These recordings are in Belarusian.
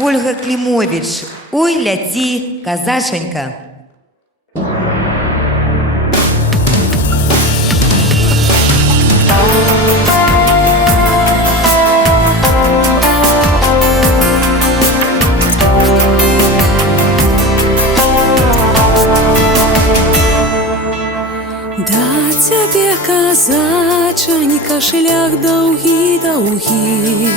Ольга Климович, ой, ляці, казашенька. Да цябе, казачанька, шлях доўгі-доўгі,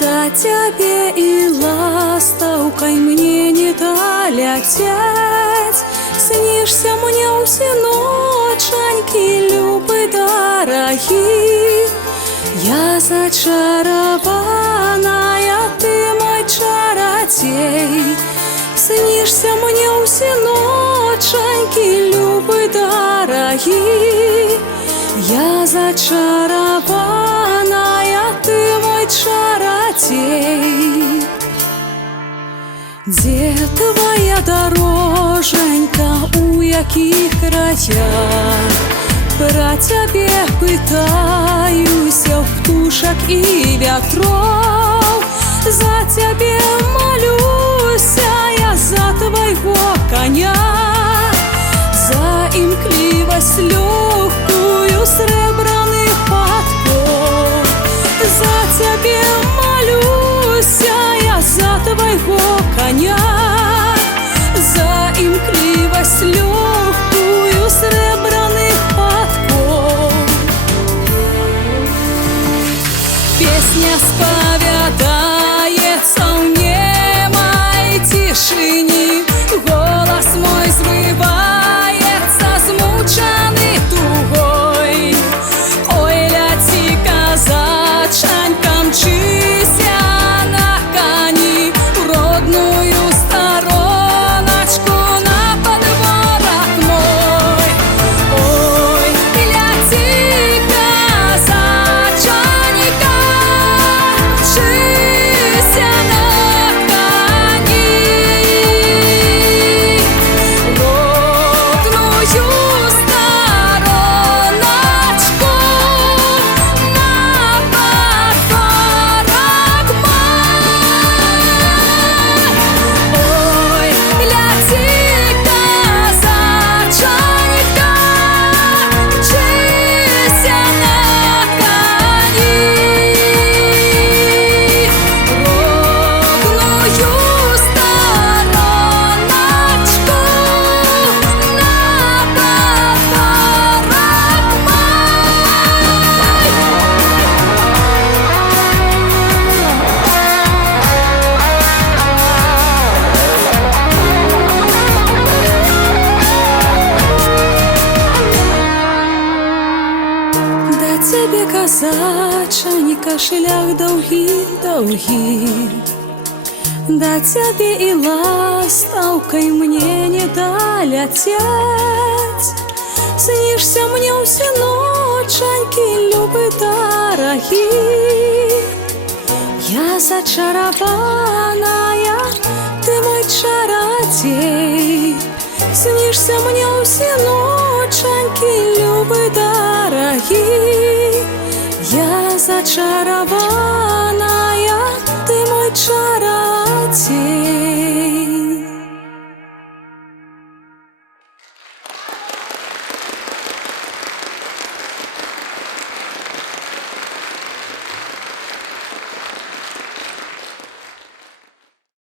да цябе і ластаўкай мне не даляцяць. Снішся мне ўсе ночанькі, любы дарагі. Я зачараваная, ты мой чарадзей. Снішся мне ўсе ночанькі, любы дарагі. Я зачараваная, ты мой чарадзей. Дзе твоя дороженька, у якіх краях? Пра цябе пытаюся ў птушак і вятроў. За цябе малюся я, за твайго коня, за імклівасць лёгкую срэбраных падкоў. За цябе малюся я, за твайго коня, за імклівасць лёгкую срэбраных падкоў. Песня спавядаецца ў немай цішыні, голас мой зрываецца, змучаны тугой. Ой, ляці, казачанька, мчыся на коні, родную стороночку на подворок мой. Ой, ляці, казачанька, мчыся на коні, родную стороночку на подворок мой. Ой, ляці, казачанька, мчыся на коні, родную стороночку на подворок Да цябе, казачанька, шлях доўгі-доўгі, да цябе і ластаўкай мне не даляцяць. Снішся мне ўсе ночанькі, любы дарагі. Я зачараваная, ты мой чарадзей. Снішся мне ўсе ночанькі, любы дарагі. Я зачараваная.